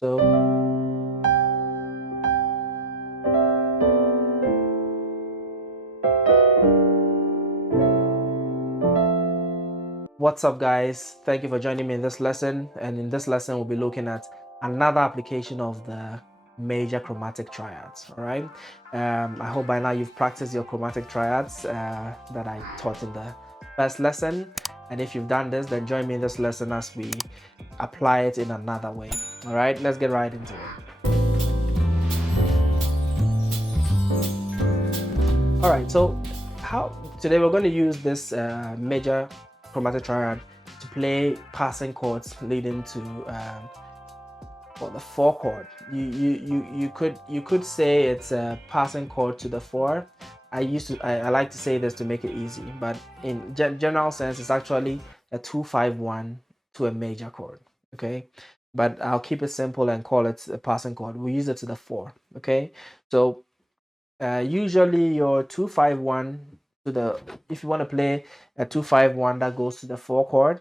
So what's up, guys? Thank you for joining me in this lesson. And in this lesson, we'll be looking at another application of the major chromatic triads. All right. I hope by now you've practiced your chromatic triads that I taught in the first lesson. And if you've done this, then join me in this lesson as we apply it in another way. All right, let's get right into it. All right, so today we're going to use this major chromatic triad to play passing chords leading to the 4 chord. You could say it's a passing chord to the 4. I like to say this to make it easy, but in general sense, it's actually a 2-5-1 to a major chord. Okay, but I'll keep it simple and call it a passing chord. We use it to the 4. Okay, so usually your 2-5-1 to the, if you want to play a 2-5-1 that goes to the 4 chord,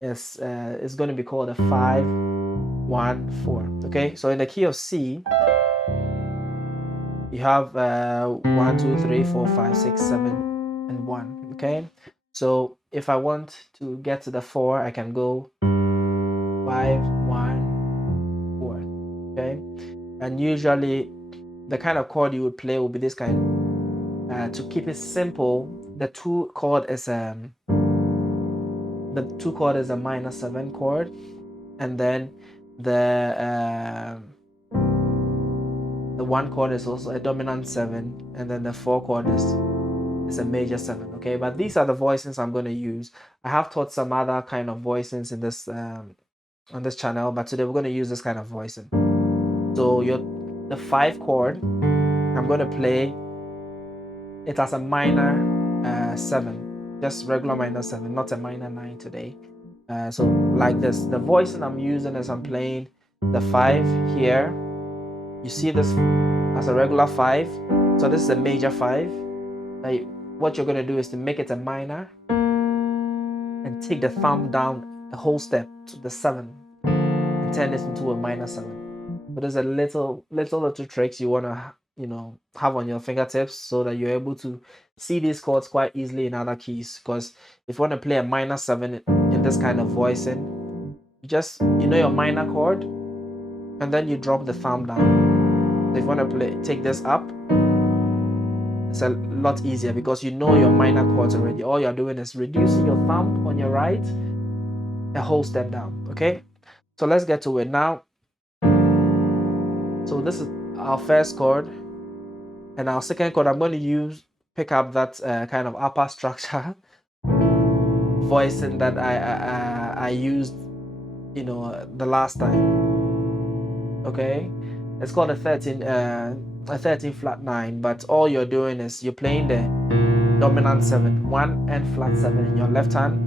is going to be called a 5-1-4. Okay, so in the key of C, you have 1, 2, 3, 4, 5, 6, 7, and 1. Okay, so if I want to get to the 4, I can go 5-1-4. Okay, and usually the kind of chord you would play will be this kind. To keep it simple, the 2 chord is a minor 7 chord, and then the 1 chord is also a dominant 7, and then the 4 chord is a major 7. Okay, but these are the voicings I'm going to use. I have taught some other kind of voicings in this on this channel, but today we're going to use this kind of voicing. So the 5 chord, I'm going to play it as a minor 7, just regular minor 7, not a minor 9 today. So like this, the voicing I'm using as I'm playing the 5 here, you see this as a regular 5, so this is a major 5. What you're going to do is to make it a minor and take the thumb down a whole step to the 7 and turn this into a minor 7. But there's a little tricks you want to have on your fingertips so that you're able to see these chords quite easily in other keys. Because if you want to play a minor 7 in this kind of voicing, just your minor chord, and then you drop the thumb down. So if you want to take this up, it's a lot easier because you know your minor chords already. All you're doing is reducing your thumb on your right a whole step down. Okay, so let's get to it now. So this is our first chord, and our second chord I'm going to pick up that kind of upper structure voicing that I used the last time. Okay, it's called a 13 flat 9, but all you're doing is you're playing the dominant 7, 1 and flat 7 in your left hand,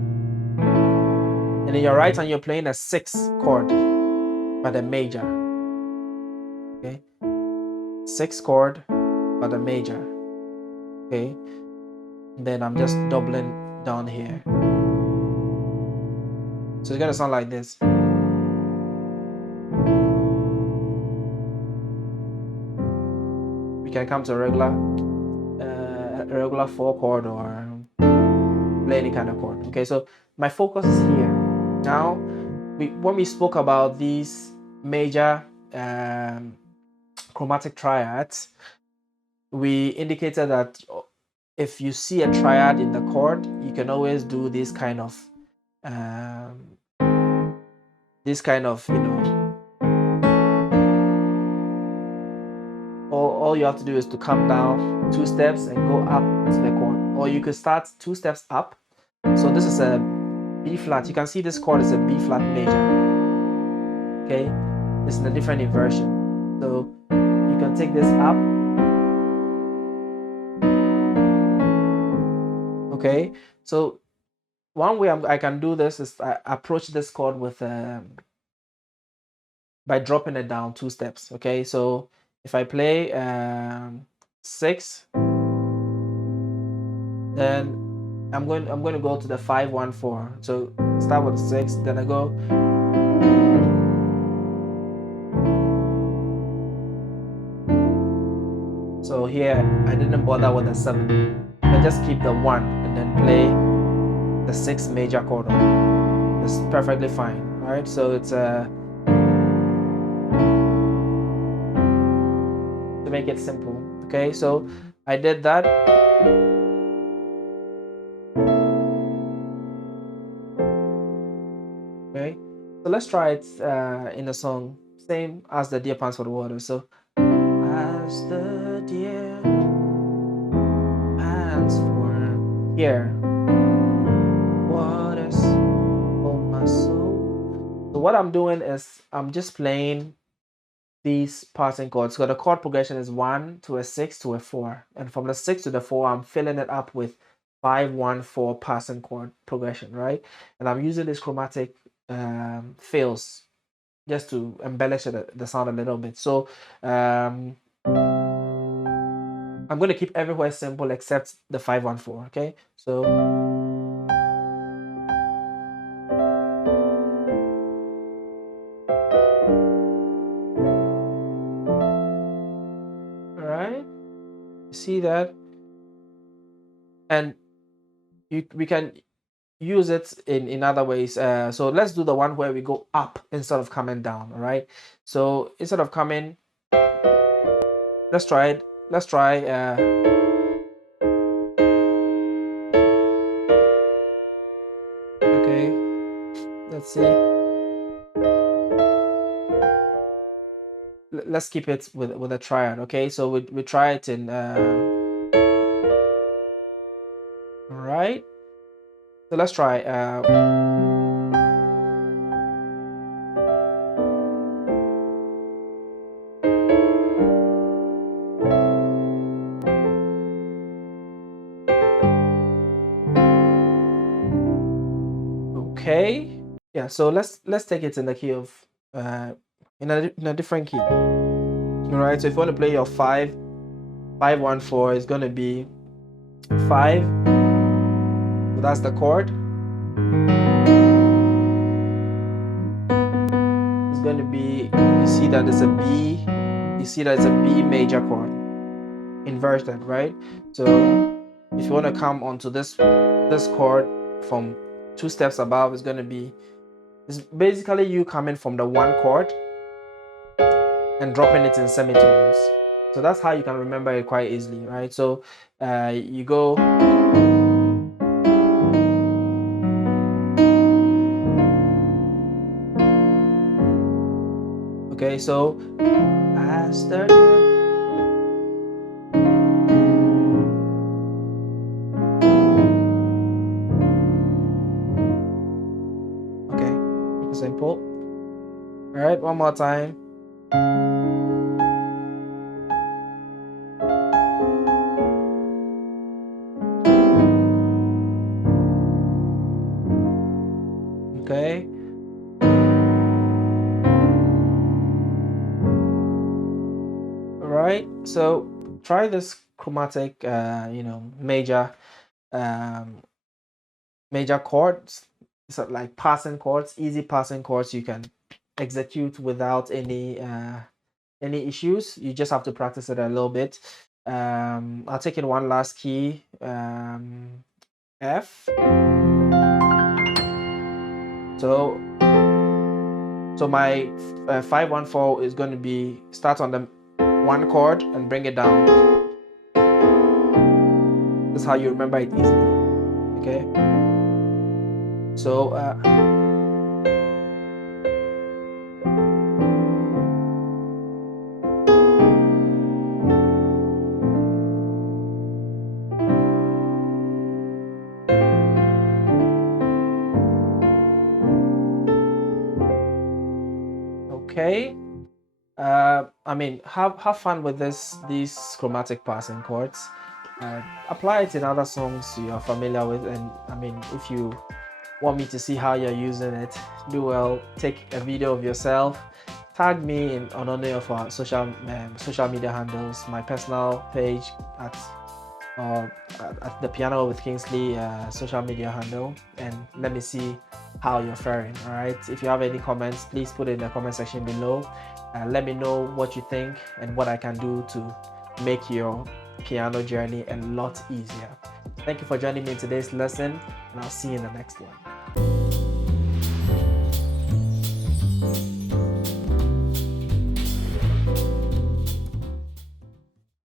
and in your right hand you're playing a 6 chord but a major. Okay, 6 chord but a major. Okay, then I'm just doubling down here, so it's gonna sound like this. We can come to a regular 4 chord or play any kind of chord. Okay, so my focus is here. Now, when we spoke about these major chromatic triads, we indicated that if you see a triad in the chord, you can always do this kind of all you have to do is to come down 2 steps and go up to the chord, or you could start 2 steps up. So this is a B flat. You can see this chord is a B flat major. Okay, this is a different inversion, so you can take this up. Okay, so one way I can do this is I approach this chord with by dropping it down 2 steps. Okay, so if I play 6, then I'm going to go to the 5-1-4. So start with 6, then I go So here I didn't bother with the 7. I just keep the 1 and then play the 6 major chord on it. It's perfectly fine, right? So it's to make it simple. Okay, so I did that. Okay, so let's try it in a song, same as the Deer Pants for the Water. So as the deer pants for here, waters for my soul. So what I'm doing is I'm just playing these passing chords. So the chord progression is 1 to a 6 to a 4, and from the 6 to the 4 I'm filling it up with 5 1 4 passing chord progression, right? And I'm using this chromatic fills just to embellish the sound a little bit. So I'm going to keep everywhere simple except the 5 1 4. Okay, so all right, you see that, and we can use it in other ways. So let's do the one where we go up instead of coming down. All right, so instead of coming, let's try it. Let's try okay, let's see. Let's keep it with a triad. Okay, so we try it in all right, so let's try okay, yeah, so let's take it in the key of in a different key. All right, so if you want to play your 5 5 1 4, it's going to be 5, so that's the chord. It's going to be, you see that it's a B, you see that it's a B major chord inverted, right? So if you want to come onto this chord from 2 steps above, it's going to be, it's basically you coming from the 1 chord and dropping it in semitones. So that's how you can remember it quite easily, right? So you go, okay, so as the okay, simple. All right, one more time. Okay. All right. So try this chromatic, major chords. So like passing chords, easy passing chords you can execute without any issues. You just have to practice it a little bit. I'll take in one last key, F. So my 5 1 4 is going to be start on the 1 chord and bring it down. That's how you remember it easily. Okay. So okay. I mean, have fun with these chromatic passing chords. Apply it in other songs you're familiar with, and I mean, if you want me to see how you're using it, do well, take a video of yourself, tag me on any of our social media handles, my personal page at the Piano with Kingsley social media handle, and let me see how you're faring. All right, if you have any comments, please put it in the comment section below. Let me know what you think and what I can do to make your piano journey a lot easier. Thank you for joining me in today's lesson, and I'll see you in the next one.